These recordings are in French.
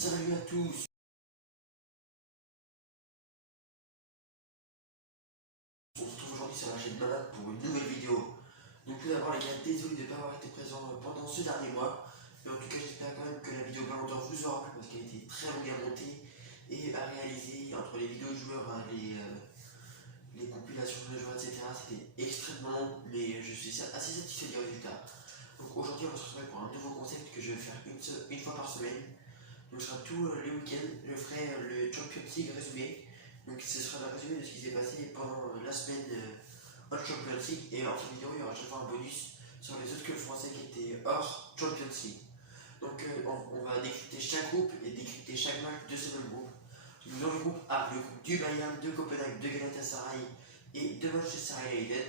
Salut à tous. On se retrouve aujourd'hui sur la chaîne Malade pour une nouvelle vidéo. Donc tout d'abord les gars, désolé de ne pas avoir été présent pendant ce dernier mois. Mais en tout cas j'espère quand même que la vidéo Ballon d'Or vous aura plu parce qu'elle a été très longue à monter et à réaliser entre les vidéos joueurs, les compilations de joueurs, etc. C'était extrêmement long, mais je suis assez satisfait du résultat. Donc aujourd'hui on va se retrouver pour un nouveau concept que je vais faire une fois par semaine. Donc ce sera tous les week-ends, je ferai le Champions League résumé. Donc ce sera un résumé de ce qui s'est passé pendant la semaine en Champions League. Et en fin de vidéo, il y aura chaque fois un bonus sur les autres clubs français qui étaient hors Champions League. Donc on va décrypter chaque groupe et décrypter chaque match de ce même groupe. Donc, dans le groupe A, le groupe du Bayern, de Copenhague, de Galatasaray et de Manchester United.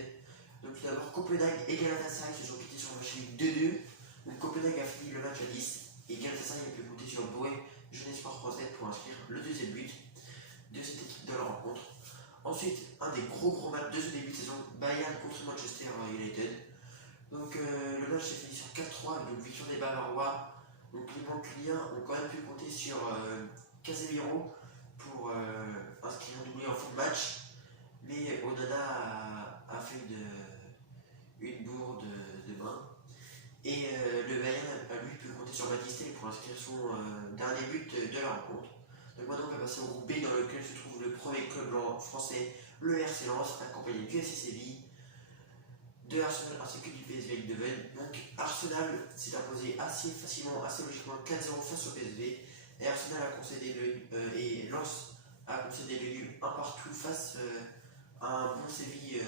Donc tout d'abord, Copenhague et Galatasaray se sont quittés sur un match 2-2. Donc Copenhague a fini le match à 10. Et Galatasaray a pu compter sur Boé, jeune espoir français, pour inscrire le deuxième but de cette équipe de la rencontre. Ensuite, un des gros matchs de ce début de saison, Bayern contre Manchester United. Donc le match s'est fini sur 4-3, donc victoire des Bavarois. Donc les Mancuniens ont quand même pu compter sur Casemiro pour inscrire un doublé en fin de match. Mais Onana a fait une bourde de main. Et le Bayern a lui pu compter sur Battistel pour inscrire son dernier but de la rencontre. Donc maintenant on va passer au groupe B dans lequel se trouve le premier club français, le RC Lens, accompagné du FC Séville, de Arsenal ainsi que du PSV Eindhoven. Donc Arsenal s'est imposé assez facilement, assez logiquement 4-0 face au PSV. Et Arsenal a concédé et Lens a concédé le nul un partout face à un bon Séville,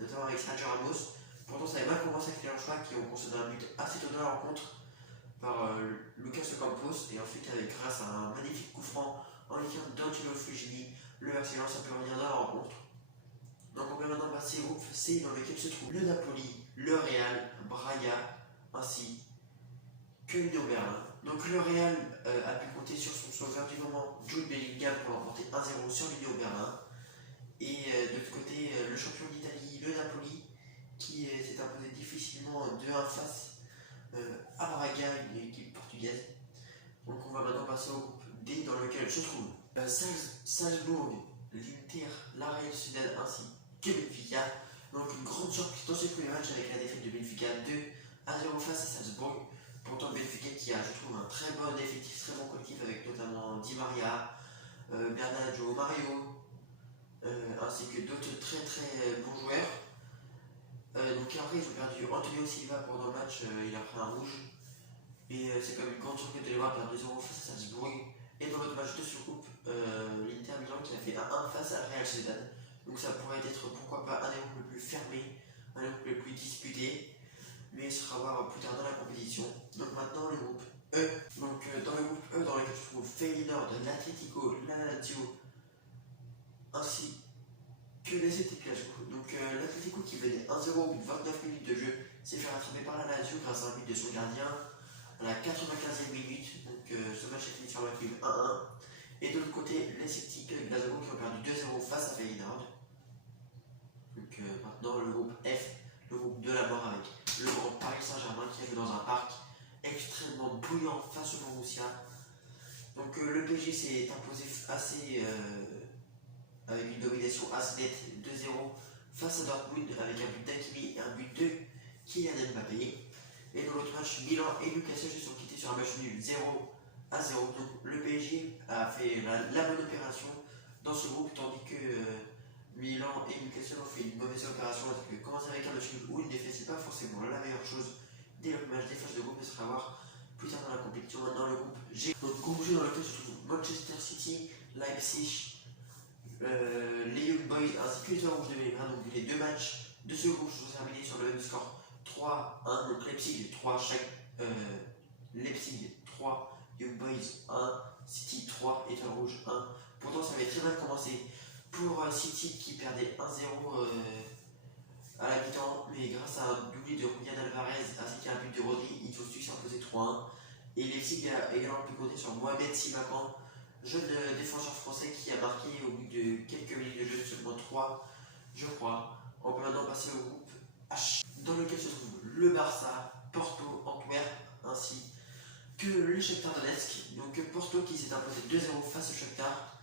notamment avec Sergio Ramos. Pourtant, ça avait mal commencé avec les Lensois qui ont concédé un but assez tôt dans la rencontre par Lucas Ocampos. Et ensuite, grâce à un magnifique coup franc en ligne d'Antino Fugini, le RC Lens a pu revenir dans la rencontre. Donc, on peut maintenant passer au groupe C dans lequel se trouve le Napoli, le Real, Braga ainsi que l'Union Berlin. Donc, le Real a pu compter sur son sauveur du moment, Jude Bellingham, pour remporter 1-0 sur l'Union Berlin. Et de l'autre côté, le champion d'Italie, le Napoli, qui s'est imposé difficilement 2-1 face à Braga, une équipe portugaise. Donc on va maintenant passer au groupe D dans lequel se trouve Salzbourg, l'Inter, la Real Sociedad ainsi que Benfica. Donc une grande surprise dans ce premier match avec la défaite de Benfica 2-0 face à Salzbourg. Pourtant Benfica qui a, je trouve, un très bon effectif, très bon collectif avec notamment Di Maria, Bernardo Mario, ainsi que d'autres très bons joueurs. Donc après ils ont perdu Antonio Silva pendant le match, il a pris un rouge. Et c'est quand même une grande surprise de les voir perdre 2-0 face à Salzbourg. Et dans l'autre match de ce groupe, l'Inter Milan qui a fait 1-1 face à Real Sociedad. Donc ça pourrait être pourquoi pas un des groupes le plus fermé, un des groupes le plus disputé. Mais ce sera à voir plus tard dans la compétition. Donc maintenant le groupe E. Donc dans le groupe E dans lequel se trouve Feyenoord, l'Atlético, la Lazio ainsi que les CT Glasgow. Donc l'Atlético qui venait 1-0 au bout de 29 minutes de jeu s'est fait rattraper par la Lazio grâce à un but de son gardien à la 95e minute. Donc ce match est fini sur le match 1-1. Et de l'autre côté, les Celtic Glasgow qui ont perdu 2-0 face à Feyenoord. Donc maintenant le groupe F, le groupe de la mort avec le grand Paris Saint-Germain qui a joué dans un parc extrêmement bouillant face au Borussia. Donc le PSG s'est imposé avec une domination assez nette 2-0 face à Dortmund avec un but d'Hakimi et un but de Kylian Mbappé. Et dans l'autre match, Milan et Newcastle se sont quittés sur un match nul 0-0. Donc le PSG a fait la bonne opération dans ce groupe, tandis que Milan et Newcastle ont fait une mauvaise opération. Parce que commencer avec un match nul ou une défaite, c'est pas forcément la meilleure chose dès le match des phases de groupe, mais ce sera à voir plus tard dans la compétition. Maintenant le groupe G. Donc groupe G dans lequel se trouve Manchester City, Leipzig, les Young Boys ainsi que les Orange de Belgrade. Donc les deux matchs de ce groupe sont terminés sur le même score 3-1. Donc Leipzig 3 Leipzig 3, Young Boys 1, City 3, Étoile Rouge 1. Pourtant ça avait très mal commencé pour City qui perdait 1-0 à la mi-temps, mais grâce à un doublé de Julian Alvarez ainsi qu'un but de Rodri, ils ont su s'imposer 3-1. Et Leipzig a également pu compter sur Mohamed Simakan, jeune défenseur français qui a marqué au bout de quelques minutes de jeu, seulement 3 je crois. On peut maintenant passer au groupe H, dans lequel se trouve le Barça, Porto, Antwerp, ainsi que le Shakhtar Donetsk. Donc Porto qui s'est imposé 2-0 face au Shakhtar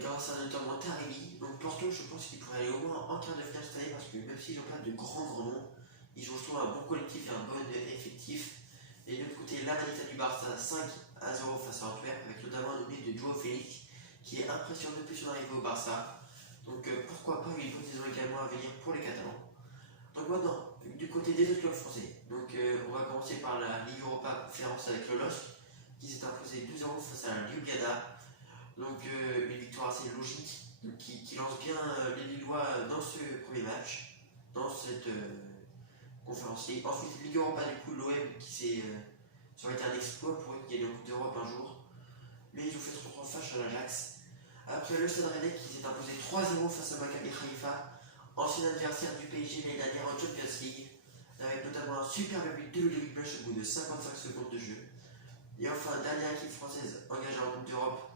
grâce à notamment Taremi. Donc Porto, je pense qu'il pourrait aller au moins en quart de finale cette année parce que même s'ils n'ont pas de grands noms, ils ont souvent un bon collectif et un bon effectif. Et de l'autre côté, la Manita du Barça 5-0 face à Antwerp avec notamment un doublé de Joao Félix qui est impressionnant depuis son arrivée au Barça. Donc pourquoi pas une bonne saison également à venir pour les Catalans. Donc maintenant, du côté des autres clubs français, donc on va commencer par la Ligue Europa Conférence avec le LOSC qui s'est imposé 2-0 face à la Ljubljana. Donc une victoire assez logique qui lance bien les Lillois dans ce premier match, dans cette conférence Ligue. Ensuite, Ligue Europa, du coup, l'OM qui s'est. Ça aurait été un exploit pour eux de gagner en Coupe d'Europe un jour, mais ils ont fait 3-3 face à l'Ajax. Après, le Stade Rennais qui s'est imposé 3-0 face à Maccabi Haïfa, ancien adversaire du PSG l'année dernière en Champions League, avec notamment un superbe but de Ludovic Blanche au bout de 55 secondes de jeu. Et enfin, dernière équipe française engagée en Coupe d'Europe,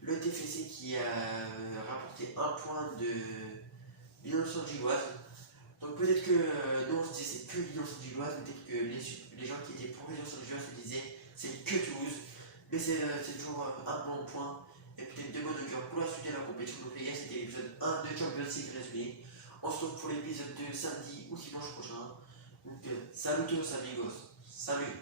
le TFC qui a rapporté un point de l'Union Saint-Gilloise. Donc peut-être que nous on se disait c'est que l'Union Saint-Gilloise, peut-être que les gens qui étaient pour l'Union Saint-Gilloise se disaient c'est que Toulouse, mais c'est toujours un bon point et peut-être de bonne augure pour la suite de la compétition. Donc les gars, c'était l'épisode 1 de Champions League résumé. On se retrouve pour l'épisode 2 samedi ou dimanche prochain. Donc salut tous amigos, salut.